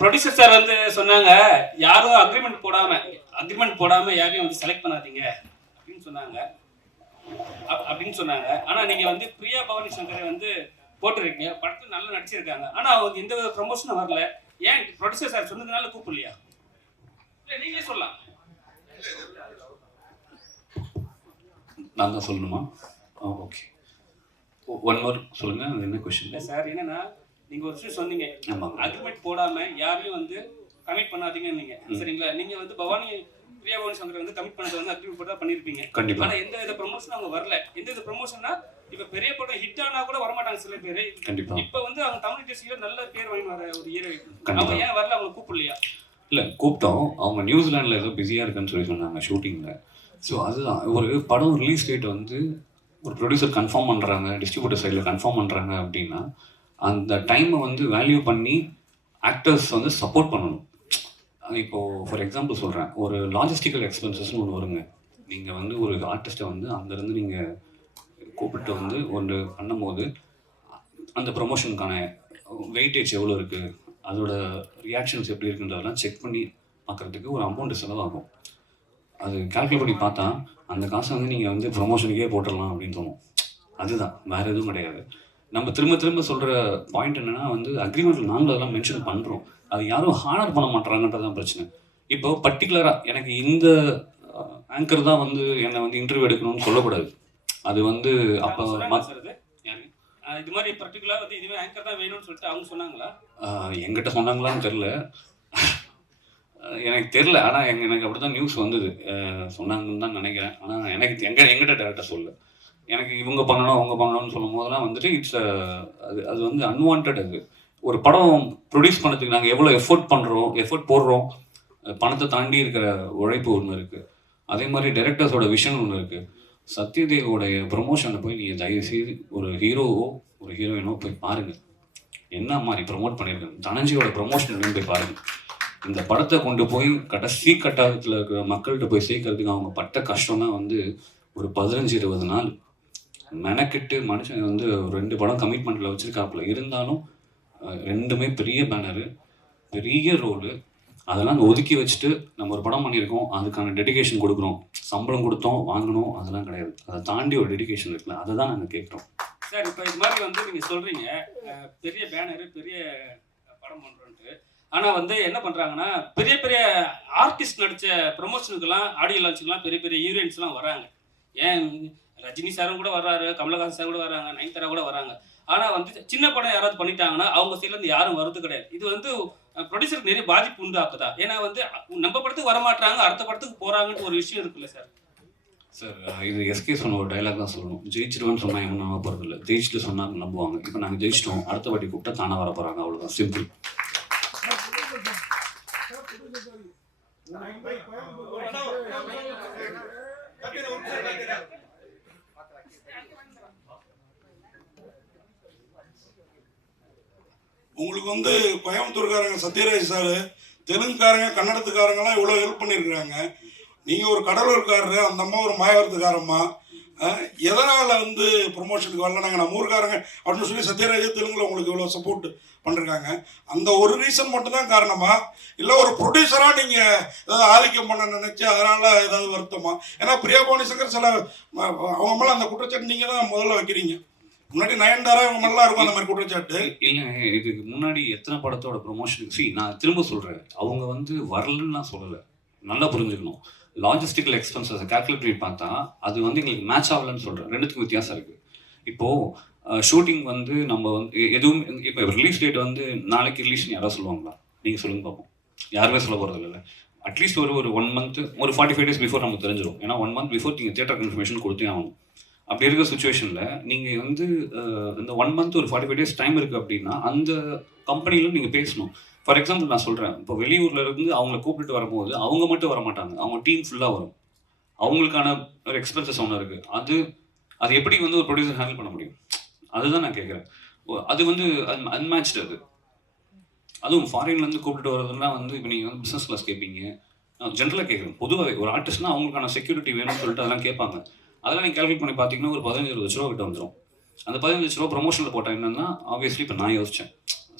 Producer sir வந்து சொன்னாங்க, யாரும் அக்ரிமெண்ட் போடாம யாரையும் வந்து செலக்ட் பண்ணாதீங்க அப்படின்னு சொன்னாங்க. ஆனா நீங்க வந்து பிரியா பவானி சங்கரை வந்து போட்டிருக்கீங்க, படத்துல நல்லா நடிச்சிருக்காங்க. ஆனா அவங்க எந்த வித ப்ரமோஷனும் வரல. ஏன் ப்ரொடியூசர் சார் சொன்னதுனால கூப்பிடலையா? இல்ல நீங்களே சொல்லலாம். நான் தான் சொல்லணுமா? ஓகே, ஒன் மோர் சொல்லுங்க. என்ன கொஸ்டின்? இல்லை சார், என்னன்னா நீங்க ஒரு விஷயம் சொன்னீங்க, ஆமாம், அக்ரிமெண்ட் போடாம யாரையும் வந்து கமிட் பண்ணாதீங்கன்னு நீங்க. சரிங்களா? நீங்க வந்து பிரியா பவானி சங்கரை வந்து கமிட் பண்ணது வந்து அக்ரிமெண்ட் போட்டு தான் பண்ணிருப்பீங்க. கண்டிப்பா. ஆனா எந்த வித ப்ரமோஷன் அவங்க வரல. எந்த வித ப்ரமோஷன்னா இப்ப பெரிய படம் ஹிட் ஆனா கூட வரமாட்டாங்க சில பேர். கண்டிப்பா. இப்ப வந்து அவங்க தமிழ் இண்டஸ்ட்ரியில நல்ல பேர் வாங்கி வர ஒரு ஹீரோ, அவங்க ஏன் வரல? அவங்க கூப்பிடலையா? இல்லை, கூப்பிட்டோம். அவங்க நியூசிலாண்டில் ஏதோ பிஸியாக இருக்குன்னு சொல்லி சொன்னாங்க ஷூட்டிங்கில். ஸோ அதுதான், ஒரு படம் ரிலீஸ் டேட் வந்து ஒரு ப்ரொடியூசர் கன்ஃபார்ம் பண்ணுறாங்க, டிஸ்ட்ரிபியூட்டர் சைடில் கன்ஃபார்ம் பண்ணுறாங்க அப்படின்னா அந்த டைமை வந்து வேல்யூ பண்ணி ஆக்டர்ஸ் வந்து சப்போர்ட் பண்ணணும். இப்போது ஃபார் எக்ஸாம்பிள் சொல்கிறேன், ஒரு லாஜிஸ்டிக்கல் எக்ஸ்பென்சஸ்னு ஒன்று வருங்க. நீங்கள் வந்து ஒரு ஆர்டிஸ்ட்டை வந்து அங்கேருந்து நீங்கள் கூப்பிட்டு வந்து ஒன்று பண்ணும்போது அந்த ப்ரொமோஷனுக்கான வெயிட்டேஜ் எவ்வளோ இருக்குது, அதோட ரியாக்ஷன்ஸ் எப்படி இருக்குன்றதெல்லாம் செக் பண்ணி பார்க்குறதுக்கு ஒரு அமௌண்ட்டு செலவாகும். அது கால்குலேட் பண்ணி பார்த்தா அந்த காசை வந்து நீங்கள் வந்து ப்ரொமோஷனுக்கே போட்டுடலாம் அப்படின்னு தோணும். அதுதான், வேறு எதுவும் கிடையாது. நம்ம திரும்ப திரும்ப சொல்கிற பாயிண்ட் என்னென்னா வந்து அக்ரிமெண்ட்டில் நாங்களும் அதெல்லாம் மென்ஷன் பண்ணுறோம், அது யாரும் ஹானர் பண்ண மாட்டாங்கன்றதான் பிரச்சனை. இப்போ பர்டிகுலராக எனக்கு இந்த ஆங்கர் தான் வந்து என்னை வந்து இன்டர்வியூ எடுக்கணும்னு சொல்லக்கூடாது. அது வந்து அப்போ இது மாதிரி பர்டிகுலராக வந்து இதுவே ஆங்கர் தான் வேணும்னு சொல்லிட்டு அவங்க சொன்னாங்களா? எங்கிட்ட சொன்னாங்களான்னு தெரில, எனக்கு தெரில. ஆனால் எனக்கு அப்படி தான் நியூஸ் வந்தது, சொன்னாங்கன்னு தான் நினைக்கிறேன். ஆனால் எனக்கு எங்கிட்ட டேரக்டாக சொல்ல. எனக்கு இவங்க பண்ணணும் அவங்க பண்ணணும்னு சொல்லும் போதெல்லாம் வந்துட்டு இட்ஸ் அது வந்து அன்வான்ட். அது ஒரு படம் ப்ரொடியூஸ் பண்ணுறதுக்கு நாங்கள் எவ்வளோ எஃபோர்ட் போடுறோம், பணத்தை தாண்டி இருக்கிற உழைப்பு ஒன்று இருக்குது. அதே மாதிரி டைரக்டர்ஸோட விஷன் ஒன்று இருக்குது. சத்யதேவோடைய ப்ரொமோஷனை போய் நீங்கள் தயவுசெய்து ஒரு ஹீரோவோ ஒரு ஹீரோயினோ போய் பாருங்கள், என்ன மாதிரி ப்ரொமோட் பண்ணியிருக்காங்க. தனஞ்சியோட ப்ரொமோஷன் போய் பாருங்கள். இந்த படத்தை கொண்டு போய் கடைசி கட்டாயத்தில் இருக்கிற மக்கள்கிட்ட போய் சேர்க்கறதுக்கு அவங்க பட்ட கஷ்டம் தான் வந்து ஒரு 15-20 நாள் மெனக்கிட்டு மனுஷன் வந்து ஒரு 2 படம் கமிட்மெண்ட்டில் வச்சுருக்காப்புல. இருந்தாலும் ரெண்டுமே பெரிய பேனரு, பெரிய ரோலு, அதெல்லாம் ஒதுக்கி வச்சுட்டு நம்ம ஒரு படம் பண்ணியிருக்கோம், அதுக்கான டெடிகேஷன் கொடுக்குறோம், சம்பளம் கொடுத்தோம் வாங்கணும், அதெல்லாம் கிடையாது. அதை தாண்டி ஒரு டெடிகேஷன் இருக்குல்ல, அதை தான் நாங்கள் கேட்குறோம். சார், இப்போ இது மாதிரி வந்து நீங்கள் சொல்கிறீங்க பெரிய பேனரு பெரிய படம் பண்ணுறோன்ட்டு. ஆனால் வந்து என்ன பண்ணுறாங்கன்னா பெரிய பெரிய ஆர்டிஸ்ட் நடித்த ப்ரொமோஷனுக்கெல்லாம் ஆடியோ லான்ச்சுக்கெல்லாம் பெரிய பெரிய ஹீரோயின்ஸ்லாம் வராங்க. ஏன் ரஜினி சாரும் கூட வர்றாரு, கமலஹாசன் சார் கூட வராங்க, நயன்தாரா கூட வராங்க. ஆனால் வந்து சின்ன படம் யாராவது பண்ணிட்டாங்கன்னா அவங்க சைட்லேருந்து யாரும் வருது கிடையாது. இது வந்து ப்ரொடியூசருக்கு நிறைய பாதிப்பு உண்டாக்குதா? ஏன்னா வந்து நம்ம படத்துக்கு வரமாட்டாங்க, அடுத்த படத்துக்கு போகிறாங்கன்னு ஒரு விஷயம் இருக்குல்ல சார்? சார், இது எஸ்கே சொன்ன ஒரு டைலாக் தான் சொல்லணும். ஜெயிச்சிருவேன்னு சொன்னால் எவனும் நம்ப போகிறது இல்லை, ஜெயிச்சுட்டு சொன்னால் நம்புவாங்க. இப்போ நாங்கள் ஜெயிச்சிட்டோம், அடுத்த வாட்டி கூப்பிட்டா தானே வர போகிறாங்க, அவ்வளோதான், சிம்பிள். உங்களுக்கு வந்து கோயம்புத்தூர்காரங்க சத்யராஜ் சார், தெலுங்குக்காரங்க கன்னடத்துக்காரங்களாம் இவ்வளோ ஹெல்ப் பண்ணியிருக்கிறாங்க. நீங்கள் ஒரு கடலூர்காரரு, அந்த அம்மா ஒரு மாயவரத்துக்காரம்மா, எதனால் வந்து ப்ரொமோஷனுக்கு வரல, நாங்கள் நம்ம ஊருக்காரங்க அப்படின்னு சொல்லி சத்யராஜ் தெலுங்குல உங்களுக்கு இவ்வளோ சப்போர்ட் பண்ணிருக்காங்க. அந்த ஒரு ரீசன் மட்டும்தான் காரணமா, இல்லை ஒரு ப்ரொடியூசராக நீங்கள் ஏதாவது ஆதிக்கம் பண்ண நினச்சி அதனால் ஏதாவது வருத்தமா? ஏன்னா பிரியா பவானி சங்கர் சில அவங்க மேலே அந்த குற்றச்சாட்டு நீங்கள் தான் முதல்ல வைக்கிறீங்க. முன்னாடி நயன்தாரா இவங்க நல்லா இருக்கும் அந்த மாதிரி குற்றச்சாட்டு. இல்லை, இதுக்கு முன்னாடி எத்தனை படத்தோட ப்ரொமோஷனுக்கு நான் திரும்ப சொல்கிறேன், அவங்க வந்து வரலன்னு நான் சொல்லலை, நல்லா புரிஞ்சுக்கணும். லாஜிஸ்டிக்கல் எக்ஸ்பென்சஸ் கால்குலேட் பண்ணி பார்த்தா அது வந்து எங்களுக்கு மேட்ச் ஆகலன்னு சொல்கிறேன். ரெண்டுத்துக்கும் வித்தியாசம் இருக்குது. இப்போது ஷூட்டிங் வந்து நம்ம வந்து எதுவும் இப்போ ரிலீஸ் டேட் வந்து நாளைக்கு ரிலீஸ்னு யாராவது சொல்லுவாங்களா? நீங்கள் சொல்லுங்க பார்ப்போம். யாருமே சொல்ல போகிறது இல்லை. அட்லீஸ்ட் ஒரு 1 மந்த், ஒரு 45 days பிஃபோர் நமக்கு தெரிஞ்சிடும். ஏன்னா 1 month பிஃபோர் நீங்கள் தியேட்டர் கன்ஃபர்மேஷன் கொடுத்தே ஆகணும். அப்படி இருக்கிற சுச்சுவேஷனில் நீங்கள் வந்து இந்த 1 month ஒரு 45 days டைம் இருக்குது அப்படின்னா அந்த கம்பெனிலும் நீங்கள் பேசணும். ஃபார் எக்ஸாம்பிள் நான் சொல்கிறேன், இப்போ வெளியூரில் இருந்து அவங்கள கூப்பிட்டு வரும்போது அவங்க மட்டும் வர மாட்டாங்க, அவங்க டீம் ஃபுல்லாக வரும். அவங்களுக்கான ஒரு எக்ஸ்பென்சஸ் ஒன்று இருக்குது. அது எப்படி வந்து ஒரு ப்ரொடியூசர் ஹேண்டில் பண்ண முடியும்? அதுதான் நான் கேட்குறேன். அது வந்து அன்மேட்ச்டு. அதுவும் ஃபாரின்லேருந்து கூப்பிட்டு வரதுலாம் வந்து இப்போ நீங்கள் வந்து பிஸ்னஸ் கிளாஸ் கேட்பீங்க. நான் ஜென்ரலாக கேட்குறேன், பொதுவாக ஒரு ஆர்டிஸ்ட்னா அவங்களுக்கான செக்யூரிட்டி வேணும்னு சொல்லிட்டு அதெல்லாம் கேட்பாங்க. அதெல்லாம் நீங்கள் கால்குலேட் பண்ணி பார்த்தீங்கன்னா ஒரு 15-20 லட்ச ரூபா கிட்ட வந்துடும். அந்த 15 லட்ச ரூபா ப்ரொமோஷனில் போட்டால் என்னன்னா, ஆப்வியஸ்லி இப்போ நான் யோசித்தேன்,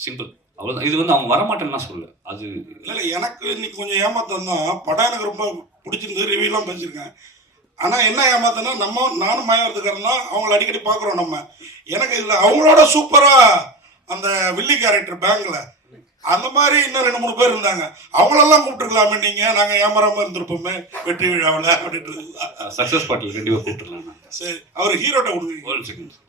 சிம்பிள், அவ்வளோதான். இது வந்து அவங்க வரமாட்டேன்னா சொல்லு அது. இல்லை எனக்கு இன்னைக்கு கொஞ்சம் ஏமாத்தம் தான். படம் எனக்கு ரொம்ப பிடிச்சிருந்து ரிவ்யூலாம் பேசியிருக்கேன். ஆனால் என்ன ஏமாத்தனா நானும் மாயாவரத்துக்காரன் தான், அவங்கள அடிக்கடி பார்க்குறோம் நம்ம. எனக்கு இதில் அவங்களோட சூப்பராக அந்த வில்லி கேரக்டர் பேங்கில் அந்த மாதிரி இன்னும் 2-3 பேர் இருந்தாங்க. அவங்களெல்லாம் கூப்பிட்டுருக்கலாமே நீங்கள், நாங்கள் ஏமாறாமல் இருந்திருப்போமே வெற்றி விழாவில் அப்படின்றது. சக்ஸஸ் பாட்டில் கண்டிப்பாக கூப்பிட்டுருலாம். சரி, அவர் ஹீரோட்ட கொடுங்க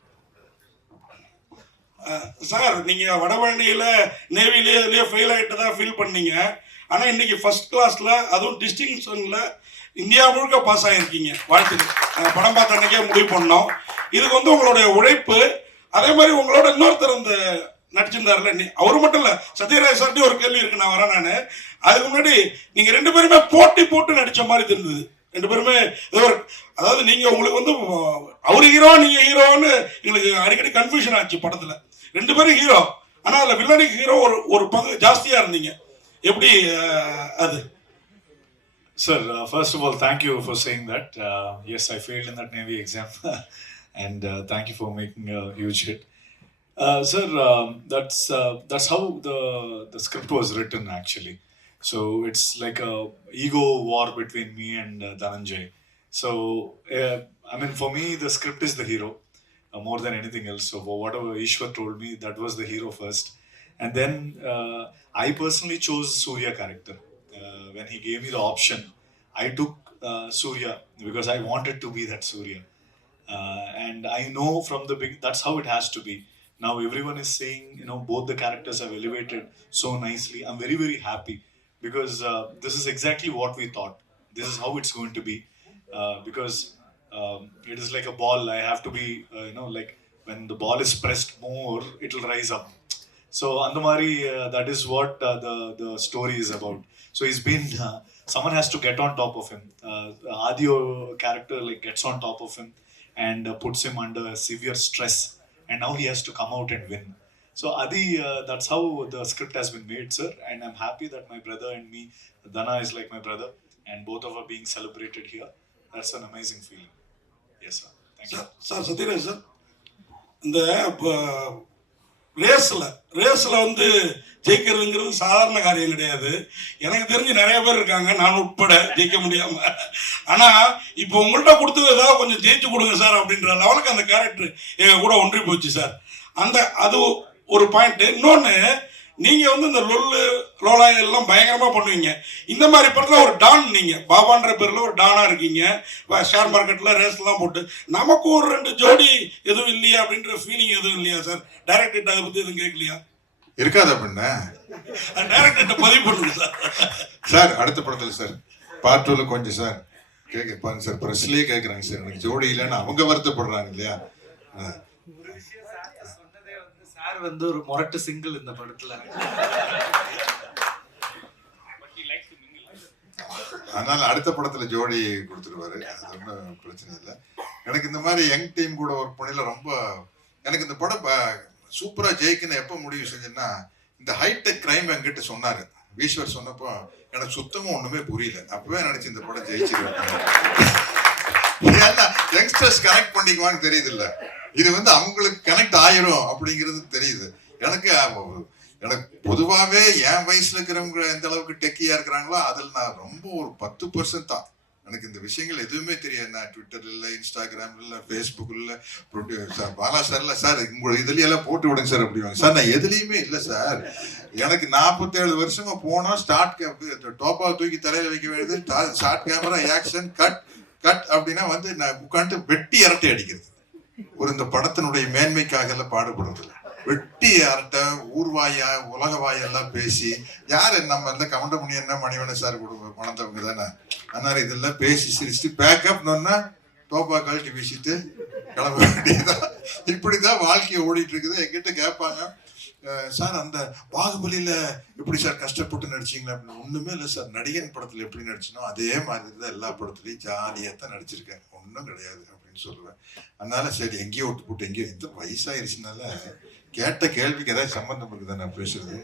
சார். நீங்கள் வடபழனியில் நேவிலேயே ஃபெயில் ஆகிட்டு தான் ஃபீல் பண்ணீங்க. ஆனால் இன்னைக்கு ஃபர்ஸ்ட் கிளாஸில் அதுவும் டிஸ்டிங்ஷனில் இந்தியா முழுக்க பாஸ் ஆகிருக்கீங்க. வாழ்த்துக்கள். நாங்கள் படம் பார்த்த அன்றைக்கே முடிவு பண்ணோம். இதுக்கு வந்து உங்களுடைய உழைப்பு, அதே மாதிரி உங்களோட இன்னொருத்தர் இந்த நடிச்சிருந்தாருல, அவர் மட்டும் இல்லை, சத்யராஜ் சார்ட்டி ஒரு கேள்வி இருக்கு, நான் வரேன். நான் அதுக்கு முன்னாடி நீங்கள் 2 பேருமே போட்டு நடித்த மாதிரி இருந்தது. 2 பேருமே அதாவது நீங்கள் உங்களுக்கு வந்து அவர் ஹீரோ நீங்கள் ஹீரோன்னு எங்களுக்கு அடிக்கடி கன்ஃபியூஷன் ஆச்சு படத்தில். 2 பேரும் ஹீரோ, ஆனால் அதில் வில்லனுக்கு ஹீரோ ஒரு பங்கு ஜாஸ்தியாக இருந்தீங்க. எப்படி அது? Sir, first of all, thank you for saying that. Yes, I failed in that Navy exam, and thank you for making a huge hit. Sir, that's how the script was written actually. So it's like a ego war between me and Dhananjay. So I mean, for me, the script is the hero more than anything else. So whatever Ishwar told me, that was the hero first, and then I personally chose Surya character. When he gave me the option, I took Surya because I wanted to be that Surya, and I know from the big that's how it has to be. Now everyone is saying, you know, both the characters have elevated so nicely. I'm very, very happy because this is exactly what we thought. This is how it's going to be, because it is like a ball. I have to be, like when the ball is pressed more, it will rise up. So Andamari, that is what the story is about. So he's been someone has to get on top of him. Adio character like gets on top of him and puts him under severe stress, and now he has to come out and win. So Adi, that's how the script has been made, sir, and I'm happy that my brother and me, Dana is like my brother, and both of us being celebrated here. That's an amazing feeling. Yes, sir. Thank you. Sir Sathyaraj sir, இந்த ரேஸில் வந்து ஜெயிக்கிறதுங்கிறது சாதாரண காரியம் கிடையாது. எனக்கு தெரிஞ்சு நிறைய பேர் இருக்காங்க, நான் உட்பட, ஜெயிக்க முடியாமல். ஆனால் இப்போ உங்கள்கிட்ட கொடுத்தது ஏதாவது கொஞ்சம் ஜெயிச்சு கொடுங்க சார் அப்படின்ற லெவலுக்கு அந்த கேரக்டர் எங்கள் கூட ஒன்றி போச்சு சார். அது ஒரு பாயிண்ட்டு. இன்னொன்று, நீங்கள் வந்து இந்த லோலாய் எல்லாம் பயங்கரமாக பண்ணுவீங்க. இந்த மாதிரி படத்தில் ஒரு டான், நீங்கள் பாபான்ற பேரில் ஒரு டானாக இருக்கீங்க. ஷேர் மார்க்கெட்டில் ரேஸ்லாம் போட்டு நமக்கு ஒரு 2 ஜோடி எதுவும் இல்லையா அப்படின்ற ஃபீலிங் எதுவும் இல்லையா சார்? டைரக்டர்கிட்ட அதை பற்றி எதுவும் கேட்கலையா? இருக்காது அப்படின்னா டைரக்டர்கிட்ட பதிவு பண்ணுங்க சார். சார் அடுத்த படத்தில் சார் பார்ட் 2ல கொஞ்சம் சார் கேட்பாங்க சார், ப்ரெஸ்லேயே கேட்குறாங்க சார், எனக்கு ஜோடி இல்லைன்னு அவங்க வருத்தப்படுறாங்க இல்லையா? சார் வந்து ஒரு மொரட்டு சிங்கிள் இந்த படத்துல. அதனால அடுத்த படத்துல ஜோடி கொடுத்துருவாரு, அது ஒன்றும் பிரச்சனை இல்லை. எனக்கு இந்த மாதிரி யங் டீம் கூட ஒர்க் பண்ணல ரொம்ப எனக்கு இந்த படம் சூப்பரா ஜெயிக்கணும் எப்போ முடிவு செஞ்சேன்னா, இந்த ஹைடெக் கிரைம் என்கிட்ட சொன்னாரு ஈஸ்வர் சொன்னப்போ எனக்கு சுத்தமா ஒண்ணுமே புரியல. அப்பவே நினைச்சு இந்த படம் ஜெயிச்சிருக்கேன். ஏன்னா யங்ஸ்டர்ஸ் கனெக்ட் பண்ணிக்குவான்னு தெரியுது இல்ல, இது வந்து அவங்களுக்கு கனெக்ட் ஆயிரும் அப்படிங்கிறது தெரியுது. எனக்கு பொதுவாகவே என் வயசுல இருக்கிறவங்க எந்த அளவுக்கு டெக்கியா இருக்கிறாங்களோ அதில் நான் ரொம்ப ஒரு 10% தான். எனக்கு இந்த விஷயங்கள் எதுவுமே தெரியாது. நான் ட்விட்டர் இல்லை, இன்ஸ்டாகிராம் இல்லை, ஃபேஸ்புக் இல்லை, சார் பாலா சார் இல்லை சார் உங்களை இதுலையெல்லாம் போட்டு விடுங்க சார் அப்படிவாங்க. சார் நான் எதுலேயுமே இல்லை சார். எனக்கு 47 வருஷமா போனோம், டோப்பா தூக்கி தலையில வைக்க வேண்டியது, short camera action cut cut அப்படின்னா வந்து நான் உட்காந்து வெட்டி அரட்டை அடிக்கிறது. ஒரு இந்த படத்தினுடைய மேன்மைக்காக எல்லாம் பாடுபடுறதில்ல, வெட்டி அரட்டை ஊர்வாயா உலக வாயெல்லாம் பேசி யாரு நம்ம இந்த கவுண்டமணி என்ன மணிவன சார் கொடுக்க வளர்ந்தவங்க தானே. அதனால இதெல்லாம் பேசி சிரிச்சுட்டு பேக்கப்னோன்னா டோப்பா கழட்டி வீசிட்டு கிளம்ப வேண்டியதான். இப்படிதான் வாழ்க்கையை ஓடிட்டு இருக்குது. என்கிட்ட கேட்பாங்க, சார் அந்த பாகுபலியில எப்படி சார் கஷ்டப்பட்டு நடிச்சீங்களா அப்படின்னு. ஒண்ணுமே இல்லை சார், நடிகன் படத்துல எப்படி நடிச்சனோ அதே மாதிரி தான் எல்லா படத்துலயும் ஜாலியா தான் நடிச்சிருக்கேன், ஒன்றும் கிடையாது அப்படின்னு சொல்லுவேன். அதனால சரி எங்கேயோ விட்டு போட்டு எங்கேயோ இந்த வயசாயிருச்சுனால கேட்ட கேள்விக்கு ஏதாவது சம்பந்தம் இருக்குதா நான் பேசுறது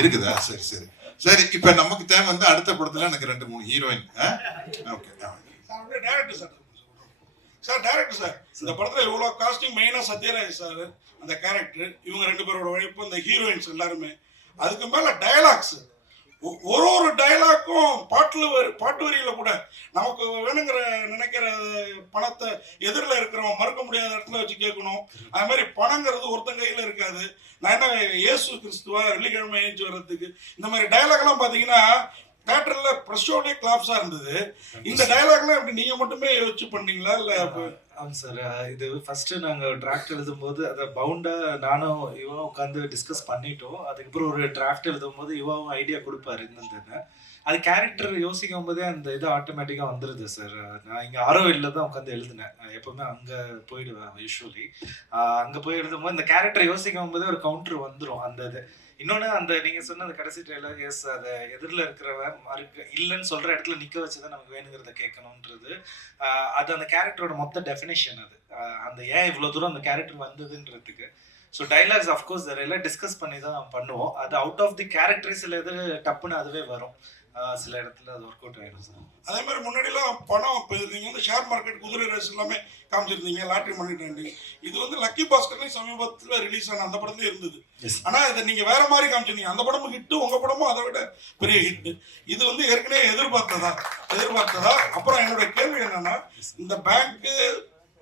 இருக்குதா? சரி சரி சரி. இப்ப நமக்கு தேவை வந்து அடுத்த படத்துல எனக்கு 2-3 heroine. Okay director sir. Sir director sir, இந்த படத்துல இவ்வளோ காஸ்டிங் மெயினாக சத்யராஜ் சார் அந்த கேரக்டர், இவங்க 2 பேரோட உழைப்பு, அந்த ஹீரோயின்ஸ் எல்லாருமே அதுக்கு மேலே டயலாக்ஸு, ஒரு டயலாக்கும் பாட்டு வரியில கூட நமக்கு வேணுங்கிற நினைக்கிற பணத்தை எதிரில் இருக்கிறவன் மறுக்க முடியாத இடத்துல வச்சு கேட்கணும். அது மாதிரி பணங்கிறது ஒருத்தன் கையில் இருக்காது. நான் என்ன இயேசு கிறிஸ்துவா வெள்ளிக்கிழமை ஏஞ்சி வர்றதுக்கு? இந்த மாதிரி டயலாக்லாம் பார்த்தீங்கன்னா தேட்டரில் ப்ரெஷோடே கிளாப்ஸாக இருந்தது. இந்த டயலாக்லாம் எப்படி நீங்கள் மட்டுமே யோசிச்சு பண்ணீங்களா இல்லை? ஆமாம் சார். இது ஃபஸ்ட்டு நாங்கள் டிராஃப்ட் எழுதும்போது அதை பவுண்டாக நானும் இவாவும் உட்காந்து டிஸ்கஸ் பண்ணிட்டோம். அதுக்கப்புறம் ஒரு டிராஃப்ட் எழுதும்போது இவாவும் ஐடியா கொடுப்பாரு இருந்ததுன்னு. அது கேரக்டர் யோசிக்கும் போதே அந்த இது ஆட்டோமேட்டிக்காக வந்துடுது சார். நான் இங்கே ஆரோவில்ல தான் உட்காந்து எழுதினேன். எப்போவுமே அங்கே போயிடுவேன் யூஸ்வலி. அங்கே போய் எழுதும்போது இந்த கேரக்டர் யோசிக்கும் போதே ஒரு கவுண்டர் வந்துடும் அந்த இது. இன்னொன்று அந்த நீங்கள் சொன்ன அந்த கடைசி டைலாக், எஸ் அதை எதிரில் இருக்கிறவன் இல்லைன்னு சொல்கிற இடத்துல நிற்க வச்சு தான் நமக்கு வேணுங்கிறத கேட்கணுன்றது, அது அந்த கேரக்டரோட மொத்த டெஃபினேஷன். அது அந்த ஏன் இவ்வளோ தூரம் அந்த கேரக்டர் வந்ததுன்றதுக்கு. ஸோ டைலாக்ஸ் அஃப்கோர்ஸ் எல்லாம் டிஸ்கஸ் பண்ணி தான் பண்ணுவோம். அது அவுட் ஆஃப் தி கேரக்டர் சில இது டப்புன்னு அதுவே வரும். சில இடத்துல அது ஒர்க் அவுட் ஆகிடும் சார். அதே மாதிரி முன்னாடிலாம் பணம் இப்போ நீங்கள் வந்து ஷேர் மார்க்கெட், குதிரை ரேஸ் எல்லாமே காமிச்சிருந்தீங்க, லாட்ரி மணி ட்ரெண்டிங். இது வந்து லக்கி பாஸ்கர்லையும் சமீபத்தில் ரிலீஸ் ஆன அந்த படத்துலேயே இருந்தது. ஆனால் இதை நீங்கள் வேற மாதிரி காமிச்சிருந்தீங்க. அந்த படமும் ஹிட்டு, உங்கள் படமும் அதை விட பெரிய ஹிட்டு. இது வந்து ஏற்கனவே எதிர்பார்த்ததா? அப்புறம் என்னோட கேள்வி என்னன்னா, இந்த பேங்க்கு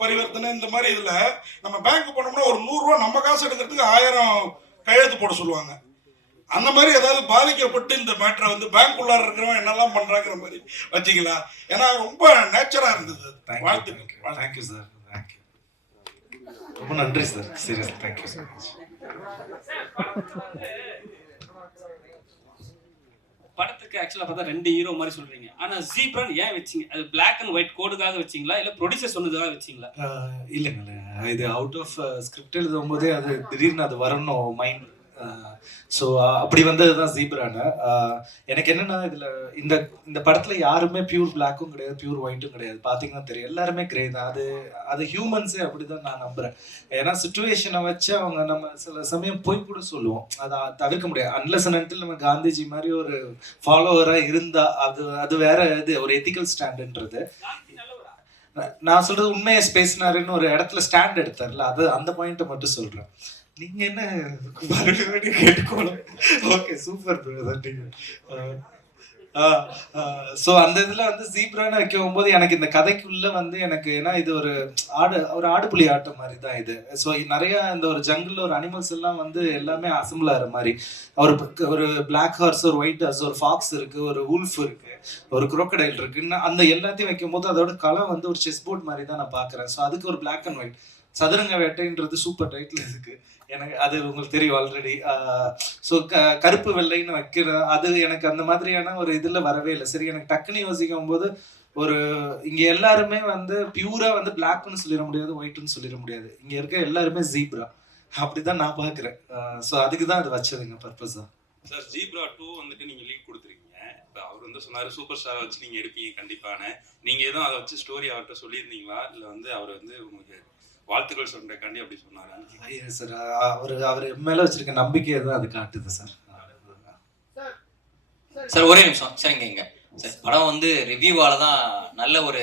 பரிவர்த்தனை இந்த மாதிரி இதில் நம்ம பேங்க் போனோம்னா ஒரு 100 ரூபா நம்ம காசு எடுக்கிறதுக்கு 1000 கையெழுத்து போட சொல்லுவாங்க. அந்த மாதிரி ஏதாவது பாதிக்கப்பட்டு இந்த மேட்டரை வந்து பேங்க் உள்ளார இருக்கிறவன் என்னெல்லாம் பண்றாங்கிற மாதிரி வச்சிங்களா? ஏன்னா ரொம்ப நேச்சரா இருந்தது. வாழ்த்துக்கள். Thank you sir. தேங்க்யூ, ரொம்ப நன்றி sir. Serious thank you so much. படத்துக்கு ஆக்சுவலாக பார்த்தா 2 ஹீரோ மாதிரி சொல்றீங்க. ஆனா ஜீப்ரான் ஏன் வச்சீங்க? அது பிளாக் அண்ட் ஒயிட் கோடுக்காக வச்சீங்களா இல்லை ப்ரொடியூசர் சொன்னதுக்காக வச்சீங்களா? இல்லைங்க, இது அவுட் ஆஃப் ஸ்கிரிப்ட் எழுதும் போதே அது திடீர்னு அது வரணும் மைண்ட். ஸோ அப்படி வந்தது தான் ஜீப்ரான்னு. எனக்கு என்னென்னா இதில் இந்த படத்தில் யாருமே பியூர் பிளாக்கும் கிடையாது, பியூர் ஒயிட்டும் கிடையாது. பார்த்தீங்கன்னா தெரியும், எல்லாருமே கிரே தான். அது ஹியூமன்ஸே அப்படி தான் நான் நம்புகிறேன். ஏன்னா சுச்சுவேஷனை வச்சு அவங்க நம்ம சில சமயம் போய் கூட சொல்லுவோம், அதை தவிர்க்க முடியாது. அன்லெஸ் அண்ட் அன்டில் நம்ம காந்திஜி மாதிரி ஒரு ஃபாலோவராக இருந்தால் அது வேற இது ஒரு எத்திக்கல் ஸ்டாண்டுன்றது. நான் சொல்கிறது உண்மையை பேசினாருன்னு ஒரு இடத்துல ஸ்டாண்ட் எடுத்தார்ல, அது அந்த பாயிண்ட்டை மட்டும் சொல்கிறேன். நீங்க என்ன மறுபடியும் கேட்டுக்கோணும். Okay, super brother. நீங்க அந்த இதுல வந்து ஜீப்ரான்னு வைக்கும் போது எனக்கு இந்த கதைக்குள்ள வந்து எனக்கு ஏன்னா இது ஒரு ஆடுபுலி ஆட்டம் மாதிரி தான் இது. ஸோ நிறைய இந்த ஒரு ஜங்கிள் ஒரு அனிமல்ஸ் எல்லாம் வந்து எல்லாமே அசம்பிள் ஆகிற மாதிரி ஒரு பிளாக் ஹார்ஸ், ஒரு ஒயிட் ஹார்ஸ், ஒரு ஃபாக்ஸ் இருக்கு, ஒரு உல்ஃப் இருக்கு, ஒரு குரோக்கடைல் இருக்குன்னு அந்த எல்லாத்தையும் வைக்கும் போது அதோட களம் வந்து ஒரு செஸ் போர்ட் மாதிரி தான் நான் பாக்குறேன். ஸோ அதுக்கு ஒரு பிளாக் அண்ட் ஒயிட் சதுரங்க வேட்டைன்றது சூப்பர் டைட்டில் இருக்கு எனக்கு, அது உங்களுக்கு தெரியும் ஆல்ரெடி. ஸோ கருப்பு வெள்ளைன்னு வைக்கிற அது எனக்கு அந்த மாதிரியான ஒரு இதில் வரவே இல்லை. சரி, எனக்கு டக்குன்னு யோசிக்கும் போது ஒரு இங்கே எல்லாருமே வந்து பியூரா வந்து பிளாக்னு சொல்லிட முடியாது, ஒயிட்னு சொல்லிட முடியாது. இங்கே இருக்க எல்லாருமே ஜீப்ரா, அப்படிதான் நான் பார்க்குறேன். ஸோ அதுக்கு தான் அது வச்சதுங்க பர்பஸா. சார், ஜீப்ரா 2 வந்துட்டு நீங்கள் லீக் கொடுத்துருக்கீங்க. இப்போ அவர் வந்து சொன்னார் சூப்பர் ஸ்டாரை வச்சு நீங்கள் எடுப்பீங்க கண்டிப்பான. நீங்கள் எதுவும் அதை வச்சு ஸ்டோரி அவர்கிட்ட சொல்லியிருந்தீங்களா, இல்லை வந்து அவர் வந்து உங்களுக்கு வாழ்த்துக்கள் சொல்றேன்டி அப்படி சொன்னாரு? சார், அவர் மேல வச்சிருக்க நம்பிக்கையை தான் அது காட்டுது சார். சார் ஒரே நிமிஷம் சார். இங்க சார் படம் வந்து ரிவ்யூவால தான் நல்ல ஒரு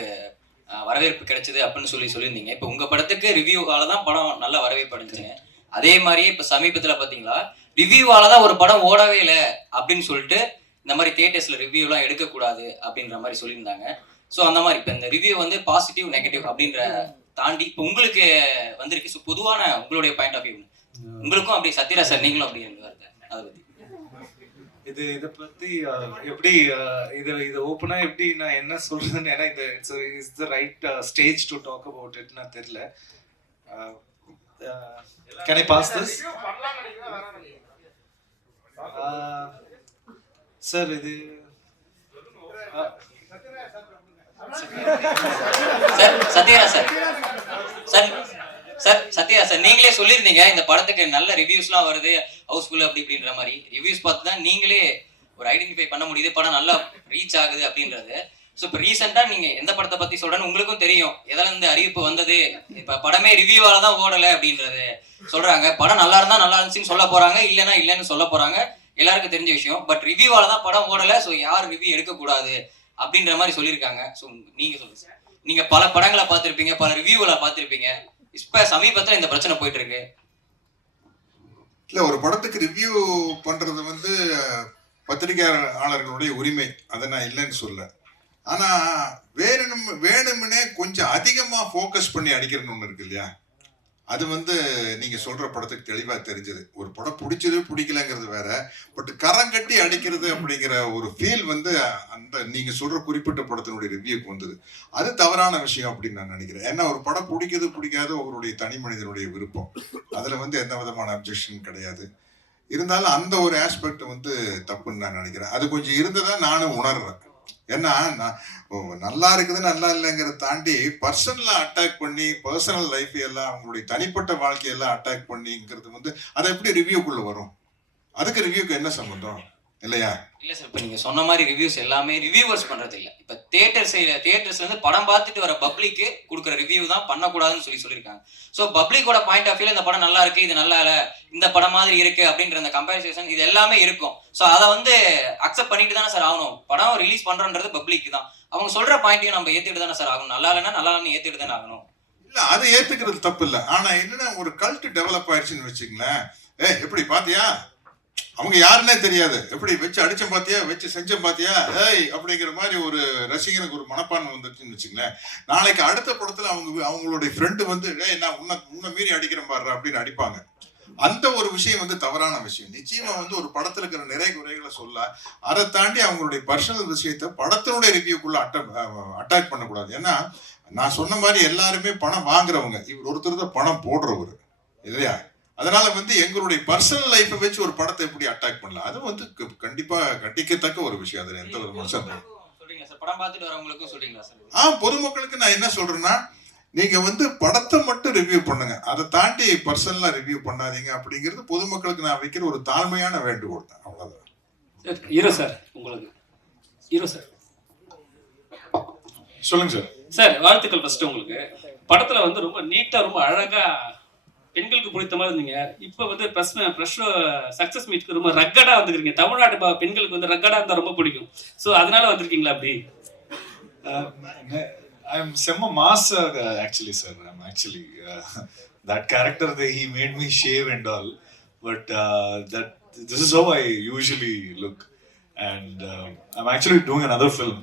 வரவேற்பு கிடைச்சது அப்படின்னு சொல்லியிருந்தீங்க. இப்போ உங்க படத்துக்கு ரிவ்யூவால தான் படம் நல்ல வரவேற்பு அடைஞ்சுங்க. அதே மாதிரியே இப்போ சமீபத்துல பாத்தீங்களா ரிவ்யூவால தான் ஒரு படம் ஓடவே இல்லை அப்படின்னு சொல்லிட்டு இந்த மாதிரி தியேட்டர்ஸ்ல ரிவ்யூலாம் எடுக்கக்கூடாது அப்படின்ற மாதிரி சொல்லியிருந்தாங்க. ஸோ அந்த மாதிரி இப்போ இந்த ரிவ்யூ வந்து பாசிட்டிவ் நெகட்டிவ் அப்படின்ற தாண்டி இப்போ உங்களுக்கு வந்திருக்கு. ஸோ பொதுவான உங்களுடைய பாயிண்ட் ஆஃப் வியூ உங்களுக்கும் அப்படி சத்யராஜ் சார் நீங்களும் அப்படி வருது அதை பத்தி இதை பத்தி எப்படி இது ஓப்பனா எப்படி நான் என்ன சொல்றதுன்னு, ஏன்னா இது it's the right stage to talk about it நான் தெரியல. Can I pass this sir? இது சத்யராஜ் சார் நீங்களே சொல்லியிருந்தீங்க இந்த படத்துக்கு நல்ல ரிவ்யூஸ்லாம் வருது, ஹவுஸ்ஃபுல் அப்படி இப்படின்ற மாதிரி ரிவ்யூஸ் பார்த்து தான் நீங்களே ஒரு ஐடென்டிஃபை பண்ண முடியுது படம் நல்லா ரீச் ஆகுது அப்படின்றது. ஸோ இப்போ ரீசெண்டாக நீங்கள் எந்த படத்தை பற்றி சொல்கிறேன்னு உங்களுக்கும் தெரியும், எதில் இருந்து அறிவிப்பு வந்தது. இப்போ படமே ரிவ்யூவால தான் ஓடலை அப்படின்றது சொல்கிறாங்க. படம் நல்லா இருந்தால் நல்லா இருந்துச்சுன்னு சொல்ல போகிறாங்க, இல்லைன்னா இல்லைன்னு சொல்ல போகிறாங்க, எல்லாருக்கும் தெரிஞ்ச விஷயம். பட் ரிவ்யூவால தான் படம் ஓடலை, ஸோ யாரும் ரிவ்யூ எடுக்கக்கூடாது அப்படின்ற மாதிரி சொல்லியிருக்காங்க. ஸோ நீங்கள் சொல்லுங்க சார். நீங்கள் பல படங்களை பார்த்துருப்பீங்க, பல ரிவ்யூவில் பார்த்துருப்பீங்க. இப்போ சமீபத்தில் இந்த பிரச்சனை போயிட்டு இருக்கு. இல்லை, ஒரு படத்துக்கு ரிவ்யூ பண்ணுறது வந்து பத்திரிகையாளர்களுடைய உரிமை, அதை நான் இல்லைன்னு சொல்ல. ஆனால் வேணும்னே கொஞ்சம் அதிகமாக ஃபோக்கஸ் பண்ணி அடிக்கிறன்னு ஒன்று இருக்கு இல்லையா, அது வந்து நீங்கள் சொல்கிற படத்துக்கு தெளிவாக தெரிஞ்சது. ஒரு படம் பிடிச்சது பிடிக்கலங்கிறது வேற, பட் கரங்கட்டி அடிக்கிறது அப்படிங்கிற ஒரு ஃபீல் வந்து அந்த நீங்கள் சொல்கிற குறிப்பிட்ட படத்தினுடைய ரிவ்யூக்கு வந்தது. அது தவறான விஷயம் அப்படின்னு நான் நினைக்கிறேன். ஏன்னா ஒரு படம் பிடிக்காது அவருடைய தனி மனிதனுடைய விருப்பம், அதில் வந்து எந்த விதமான அப்ஜெக்ஷன் கிடையாது. இருந்தாலும் அந்த ஒரு ஆஸ்பெக்ட் வந்து தப்புன்னு நான் நினைக்கிறேன். அது கொஞ்சம் இருந்ததா நானும் உணர்றேன். ஏன்னா நல்லா இருக்குது நல்லா இல்லைங்கிறத தாண்டி பர்சனலாக அட்டாக் பண்ணி பர்சனல் லைஃப் எல்லாம் அவங்களுடைய தனிப்பட்ட வாழ்க்கையெல்லாம் அட்டாக் பண்ணிங்கிறது வந்து அதை எப்படி ரிவ்யூக்குள்ள வரும்? அதுக்கு ரிவ்யூக்கு என்ன சம்பந்தம் இல்லையா? இல்ல சார், இப்ப நீங்க சொன்ன மாதிரி ரிவ்யூஸ் எல்லாமே ரிவ்யூவர்ஸ் பண்றது இல்ல. இப்ப தியேட்டர்ஸ்ல இருந்து படம் பார்த்துட்டு வர பப்ளிக்கு கொடுக்குற ரிவ்யூ தான் பண்ணக்கூடாதுன்னு சொல்லியிருக்காங்க. ஸோ பப்ளிக்கோட பாயிண்ட் ஆஃப் வியூல இந்த படம் நல்லா இருக்கு, இது நல்லா இல்ல, இந்த படம் மாதிரி இருக்கு அப்படின்ற அந்த கம்பேரிசேஷன் இது எல்லாமே இருக்கும். ஸோ அதை வந்து அக்செப்ட் பண்ணிட்டு தானே சார் ஆகணும். படம் ரிலீஸ் பண்றன்றது பப்ளிக் தான், அவங்க சொல்ற பாயிண்ட்டையும் நம்ம ஏத்துட்டு தானே சார் ஆகணும். நல்லா இல்லைன்னா நல்லா இல்லைன்னு ஏத்துட்டு தானே ஆகணும். இல்ல, அதை ஏத்துக்கிறது தப்பு இல்லை. ஆனா என்னன்னா ஒரு கல்ட் டெவலப் ஆயிடுச்சுன்னு வச்சுங்களேன். எப்படி பாத்தியா, அவங்க யாருன்னே தெரியாது, எப்படி வச்சு அடிச்சம் பாத்தியா, வச்சு செஞ்சம் பாத்தியா, ஏய் அப்படிங்கிற மாதிரி ஒரு ரசிகனுக்கு ஒரு மனப்பான்மை வந்துச்சுன்னு வச்சுங்களேன். நாளைக்கு அடுத்த படத்துல அவங்களுடைய ஃப்ரெண்டு வந்து நான் உன்னை மீறி அடிக்கிறேன் பாடுற அப்படின்னு அடிப்பாங்க. அந்த ஒரு விஷயம் வந்து தவறான விஷயம். நிச்சயமா வந்து ஒரு படத்துல இருக்கிற நிறை குறைகளை சொல்ல, அதை தாண்டி அவங்களுடைய பர்சனல் விஷயத்த படத்தினுடைய ரிவ்யூக்குள்ள அட்டாக் பண்ணக்கூடாது. ஏன்னா நான் சொன்ன மாதிரி எல்லாருமே பணம் வாங்குறவங்க, இவர் ஒருத்தர் தான் பணம் போடுறவர் இல்லையா? அதனால வந்து எங்களுடைய பர்சனல் லைஃபை வச்சு ஒரு படத்தை எப்படி அட்டாக் பண்ணலாம், அது வந்து கண்டிப்பா கண்டிக்கத்தக்க ஒரு விஷயம். அதுல எந்த ஒரு மனுஷன் சொல்றீங்களா சார், படம் பார்த்துட்டு வரவங்களுக்கும் சொல்றீங்களா சார்? பொதுமக்களுக்கு நான் என்ன சொல்றேன்னா, நீங்க வந்து படத்தை மட்டும் ரிவ்யூ பண்ணுங்க, அதை தாண்டி பர்சனலா ரிவ்யூ பண்ணாதீங்க அப்படிங்கிறது பொதுமக்களுக்கு நான் வைக்கிற ஒரு தாழ்மையான வேண்டுகோள் தான். அவ்வளவுதான் சார். ஹீரோ சார், உங்களுக்கு ஹீரோ சார் சொல்லுங்க சார். சார் வாழ்த்துக்கள் ஃபர்ஸ்ட். உங்களுக்கு படத்துல வந்து ரொம்ப நீட்டா ரொம்ப அழகா பெண்களுக்கு பிடித்த மாதிரி இருந்தீங்க. இப்போ வந்து ப்ரெஷ் சக்சஸ் மீட்க்கு ரொம்ப ரக்கடா வந்துருக்கீங்க. தமிழ்நாட்டு பெண்களுக்கு வந்து ரக்கடா இருந்தா ரொம்ப பிடிக்கும். ஸோ அதனால வந்திருக்கீங்களா அப்படி? I'm Semma Mass actually, sir. I'm actually that character that he made me shave and all, but this is how I usually look, and I'm actually doing another film.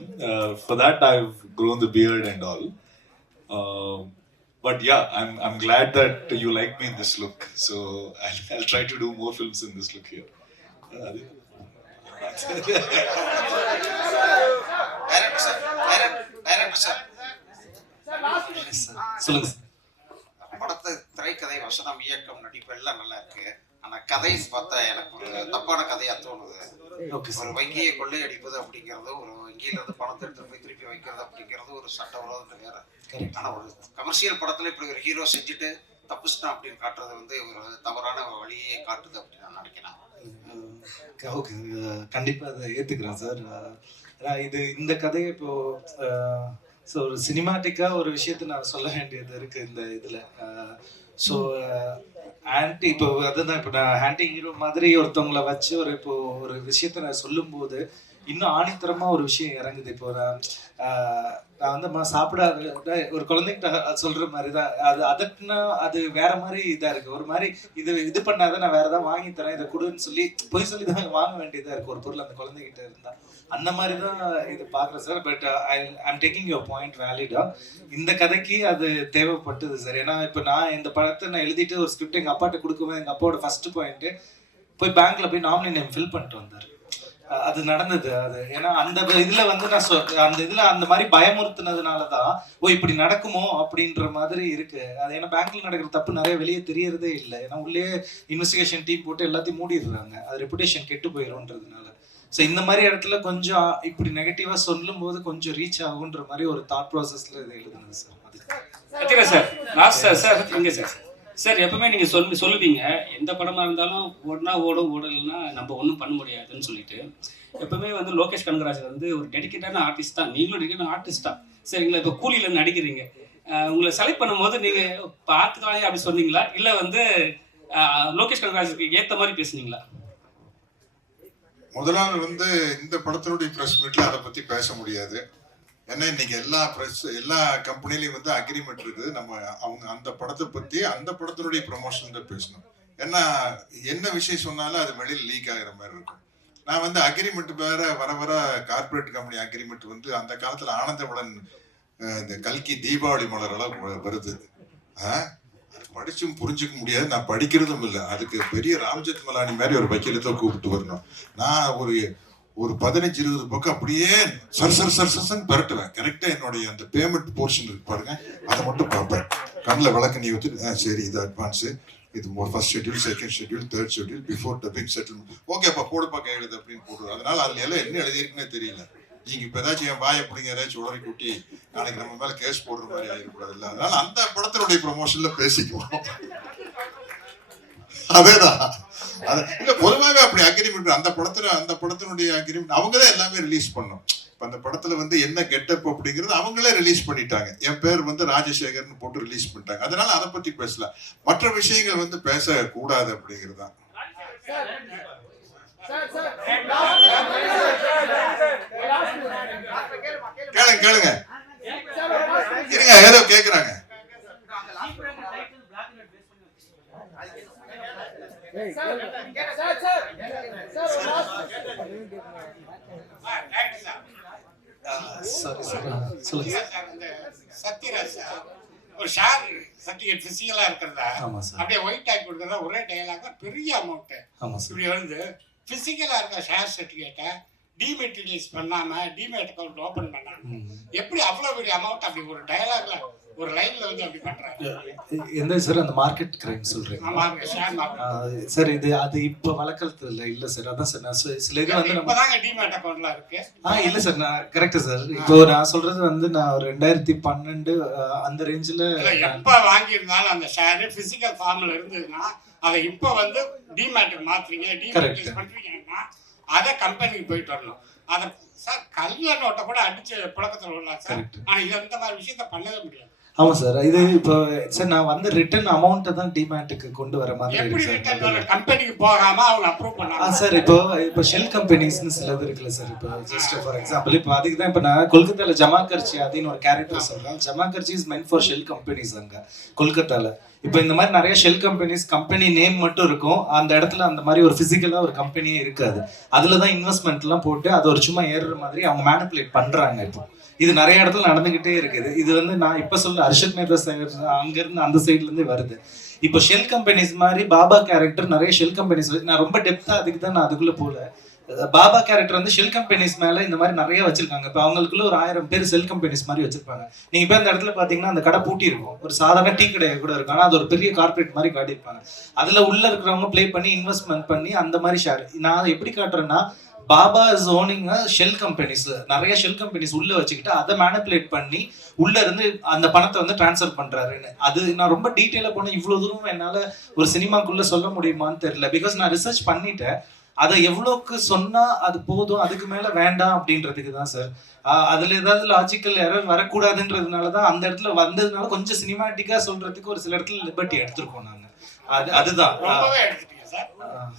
For that, I've grown the beard and all. But yeah, I'm glad that you like me in this look. So I'll try to do more films in this look here. சொல்லுங்க sir. படத்தை திரைக்கதை, வசனம், இயக்கம், நடிப்பு எல்லாம் நல்லா இருக்கு. ஆனா கதைன்னு பார்த்தா எனக்கு ஒரு தப்பான கதையா தோணுது. ஒரு வங்கியை கொள்ளையடிப்பது அப்படிங்கிறது, ஒரு வங்கியில இருந்து பணத்தை எடுத்து போய் திருப்பி வைக்கிறது அப்படிங்கிறது ஒரு சட்டவிரோதம் வேற. ஆனா ஒரு கமர்ஷியல் படத்துல இப்படி ஒரு ஹீரோ செஞ்சுட்டு தப்புச்சிட்டான் அப்படின்னு காட்டுறது வந்து ஒரு தவறான வழியை காட்டுது அப்படின்னு நான் நினைக்கிறேன். ஓகே, கண்டிப்பா அதை ஏத்துக்கிறேன் சார். இது இந்த கதையை இப்போ ஸோ ஒரு சினிமாட்டிக்கா ஒரு விஷயத்த நான் சொல்ல வேண்டியது இருக்கு இந்த இதுல. ஸோ ஆன்டி இப்போ அதுதான், இப்போ நான் ஆன்டி ஹீரோ மாதிரி ஒருத்தவங்களை வச்சு இப்போ ஒரு விஷயத்த நான் சொல்லும்போது இன்னும் ஆணித்தரமா ஒரு விஷயம் இறங்குது. இப்போ நான் வந்து சாப்பிடாத ஒரு குழந்தைகிட்ட சொல்ற மாதிரி தான் அது அதட்டுனா அது வேற மாதிரி இதா இருக்கு. ஒரு மாதிரி இது பண்ணாத நான் வேற ஏதாவது வாங்கி தரேன், இதை கொடுன்னு சொல்லி பொய் சொல்லி தான் வாங்க வேண்டியதா இருக்கு ஒரு பொருள் அந்த குழந்தைகிட்ட இருந்தா. அந்த மாதிரி தான் இது பாக்குறேன் sir. But I'm taking your point வேலிடா. இந்த கதைக்கு அது தேவைப்பட்டது சார். ஏன்னா இப்போ நான் இந்த படத்தை நான் எழுதிட்டு ஒரு ஸ்கிரிப்ட் எங்க அப்பாட்ட கொடுக்கும்போது எங்க அப்பாவோட ஃபர்ஸ்ட் பாயிண்ட் போய் பேங்க்ல போய் நாமினி நேம் ஃபில் பண்ணிட்டு வந்தாரு. அது நடந்தது. அது ஏன்னா அந்த இதுல வந்து நான் அந்த இதுல அந்த மாதிரி பயமுறுத்தினதுனாலதான் இப்படி நடக்குமோ அப்படின்ற மாதிரி இருக்கு. அது ஏன்னா பேங்க்ல நடக்கிற தப்பு நிறைய வெளியே தெரியறதே இல்லை. ஏன்னா உள்ளே இன்வெஸ்டிகேஷன் டீம் போட்டு எல்லாத்தையும் மூடிடுறாங்க, அது ரெப்புடேஷன் கெட்டு போயிடும்ன்றதுனால. ஸோ இந்த மாதிரி இடத்துல கொஞ்சம் இப்படி நெகட்டிவா சொல்லும் போது கொஞ்சம் ரீச் ஆகுன்ற மாதிரி ஒரு தாட் ப்ராசஸ்ல இது எழுதுனது சார். சார் லாஸ்ட் சார் இங்க சார் சார் எப்பவுமே நீங்க சொல்லுவீங்க எந்த படமா இருந்தாலும் ஓடுனா ஓடும், ஓடலைன்னா நம்ம ஒன்றும் பண்ண முடியாதுன்னு சொல்லிட்டு. எப்பவுமே வந்து லோகேஷ் கனகராஜ் வந்து ஒரு டெடிக்கேட்டான ஆர்டிஸ்ட் தான், நீங்களும் டெடிக்கேட்டான ஆர்டிஸ்ட் தான். சரிங்களா? இப்போ கூலியில நடிக்கிறீங்க, உங்களை செலக்ட் பண்ணும்போது நீங்க பார்த்துக்கலாம் அப்படி சொன்னீங்களா, இல்லை வந்து லோகேஷ் கனகராஜுக்கு ஏற்ற மாதிரி பேசுனீங்களா? முதலாவது வந்து இந்த படத்தினுடைய ப்ரெஸ் மீட்ல அதை பத்தி பேச முடியாது. ஏன்னா இன்னைக்கு எல்லா கம்பெனிலையும் வந்து அக்ரிமெண்ட் இருக்குது. நம்ம அவங்க அந்த படத்தை பத்தி அந்த படத்தினுடைய ப்ரொமோஷன் தான் பேசணும். ஏன்னா என்ன விஷயம் சொன்னாலும் அது வெளியில் லீக் ஆகிற மாதிரி இருக்கும். நான் வந்து அக்ரிமெண்ட் வேற வர வர கார்பரேட் கம்பெனி அக்ரிமெண்ட் வந்து அந்த காலத்துல ஆனந்தவளன் இந்த கல்கி தீபாவளி மலர் எல்லாம் வருது. படிச்சும் புரிஞ்சுக்க முடியாது, நான் படிக்கிறதும் இல்லை. அதுக்கு பெரிய ராம்ஜெத் மலானி மாதிரி ஒரு வக்கீலத்தை கூப்பிட்டு வரணும். நான் ஒரு 15-20 பக்கம் அப்படியே சர்சன் பெரட்டுவேன். கரெக்டா என்னுடைய அந்த பேமெண்ட் போர்ஷன் இருக்கு பாருங்க, அதை மட்டும் பார்ப்பேன். கண்ணில் விளக்கு நீ ஊற்றி சரி இது அட்வான்ஸு, இது first schedule, second schedule, third schedule, before dubbing settlement, ஓகேப்பா போடுப்பா கையெழுது அப்படின்னு போடுவோம். அதனால அதுல எல்லாம் என்ன எழுதியிருக்குன்னே தெரியல. நீங்க இப்ப ஏதாச்சும் என் வாயை பிடிங்க ஏதாச்சும் உடனே குட்டி நாளைக்கு நம்ம மேல கேஸ் போடுற மாதிரி ஆயிடக்கூடாது இல்லை. அதனால அந்த படத்தினுடைய ப்ரொமோஷன்ல பேசிக்குவோம். அதேதான் அது இல்ல, பொதுவாக அப்படி அக்ரிமெண்ட் அந்த படத்தினுடைய அக்ரிமெண்ட் அவங்கதான் எல்லாமே ரிலீஸ் பண்ணோம். இப்ப அந்த படத்துல வந்து என்ன கெட்டப் அப்படிங்கறது அவங்களே ரிலீஸ் பண்ணிட்டாங்க. என் பேர் வந்து ராஜசேகர்னு போட்டு ரிலீஸ் பண்ணிட்டாங்க. அதனால அதை பத்தி பேசல, மற்ற விஷயங்கள் வந்து பேச கூடாது அப்படிங்கிறது தான். கேளுங்க இருங்க, ஏதோ கேக்குறாங்க. சத்யராஜ் ஒரு ஷேர் சர்டிஃபிகேட் பிசிக்கலா இருக்கிறதா அப்படியே ஒயிட் ஆகி கொடுக்கறதா ஒரே டயலாக பெரிய அமௌண்ட். இப்படி வந்து பிசிக்கலா இருக்க ஷேர் சர்டிஃபிகேட்டை டிமெட்டீரியலைஸ் பண்ணாம டிமேட் அக்கௌண்ட் ஓபன் பண்ணாம எப்படி அவ்வளவு பெரிய அமௌண்ட் அப்படி ஒரு டயலாக்ல ஒரு லைன்ல வந்து அப்படி பண்றாங்க? எந்த சார் அந்த மார்க்கெட் கிரைம் சொல்றீங்க சார்? இது அது இப்ப வழக்கத்துல இல்ல சார். அதான் சார் நான் சில இது வந்து இப்பதாங்க டிமேட் அக்கௌண்ட்ல இருக்கு. இல்ல சார், நான் கரெக்ட் சார். இப்போ நான் சொல்றது வந்து நான் ஒரு 2012 அந்த ரேஞ்சில எப்ப வாங்கியிருந்தாலும் அந்த ஷேர் பிசிக்கல் ஃபார்ம்ல இருந்ததுன்னா அதை இப்ப வந்து டிமேட் மாத்துறீங்க, டிமேட் பண்றீங்கன்னா அதை கம்பெனிக்கு போயிட்டு வரணும். அதை சார் கல்ல நோட்டை கூட அடிச்சு புழக்கத்தில் விடலாம் சார். ஆனா இது இந்த மாதிரி விஷயத்த பண்ணவே முடியாது. ஆமா சார். இது இப்போ சார் நான் வந்து ரிட்டர்ன் அமௌண்ட்டை தான் டிமேட்டுக்கு கொண்டு வர மாதிரி இருக்கு சார். கம்பெனிக்கு போகாம அவங்க அப்ரூவ் பண்ணாங்க சார். இப்போ ஷெல் கம்பெனிஸ்னு சிலது இருக்குல்ல சார். இப்போ ஜஸ்ட் ஃபார் எக்ஸாம்பிள் இப்போ அதுக்கு தான் இப்போ நான் கொல்கத்தால ஜமாகர்ச்சி அப்படின்னு ஒரு கேரக்டர் சொல்றேன். Jamakharchi is meant for shell companies அங்க கொல்கத்தால. இப்போ இந்த மாதிரி நிறைய ஷெல் கம்பெனிஸ், கம்பெனி நேம் மட்டும் இருக்கும், அந்த இடத்துல அந்த மாதிரி ஒரு பிசிக்கலா ஒரு கம்பெனியே இருக்காது. அதுல தான் இன்வெஸ்ட்மெண்ட் எல்லாம் போட்டு அது ஒரு சும்மா ஏறுற மாதிரி அவங்க மேனிபுலேட் பண்றாங்க. இப்போ இது நிறைய இடத்துல நடந்துகிட்டே இருக்குது. இது வந்து நான் இப்ப சொல்ல அர்ஷத் மேதா அங்க இருந்து அந்த சைட்ல இருந்து வருது. இப்போ ஷெல் கம்பெனிஸ் மாதிரி பாபா கேரக்டர் நிறைய ஷெல் கம்பெனிஸ், நான் ரொம்ப டெப்தா அதுக்கு தான் நான் அதுக்குள்ள போல. பாபா கேரக்டர் வந்து ஷெல் கம்பெனிஸ் மேல இந்த மாதிரி நிறைய வச்சிருக்காங்க. இப்போ அவங்களுக்குள்ள ஒரு 1000 பேர் செல் கம்பெனிஸ் மாதிரி வச்சிருப்பாங்க. நீங்க இப்போ அந்த இடத்துல பாத்தீங்கன்னா அந்த கடை பூட்டி இருக்கும், ஒரு சாதாரண டீ கடை கூட இருக்கும், ஆனா அது ஒரு பெரிய கார்பரேட் மாதிரி காட்டியிருப்பாங்க. அதுல உள்ள இருக்கிறவங்க பிளே பண்ணி இன்வெஸ்ட்மெண்ட் பண்ணி அந்த மாதிரி ஷேர். நான் எப்படி காட்டுறேன்னா Baba is owning shell companies, நிறைய ஷெல் கம்பெனிஸ் உள்ள வச்சுக்கிட்டு அதை மேனிபுலேட் பண்ணி உள்ள இருந்து அந்த பணத்தை வந்து டிரான்ஸ்ஃபர் பண்றாருன்னு. அது நான் ரொம்ப டீட்டெயிலா போனேன். இவ்வளவு தூரம் என்னால ஒரு சினிமாக்குள்ள சொல்ல முடியுமான்னு தெரியல. பிகாஸ் நான் ரிசர்ச் பண்ணிட்டேன். அதை எவ்வளோக்கு சொன்னா அது போதும், அதுக்கு மேல வேண்டாம் அப்படின்றதுக்கு தான் சார். அதுல ஏதாவது லாஜிக்கல் எரர் வரக்கூடாதுன்றதுனால தான் அந்த இடத்துல வந்ததுனால கொஞ்சம் சினிமாட்டிக்கா சொல்றதுக்கு ஒரு சில இடத்துல லிபர்ட்டி எடுத்திருக்கோம் நாங்க. அதுதான்.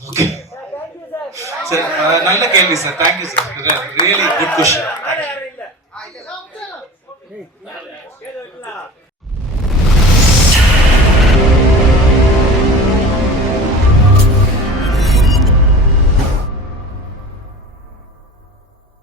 ஓகே சார், நல்ல கேள்வி sir. Thank you sir, really good question.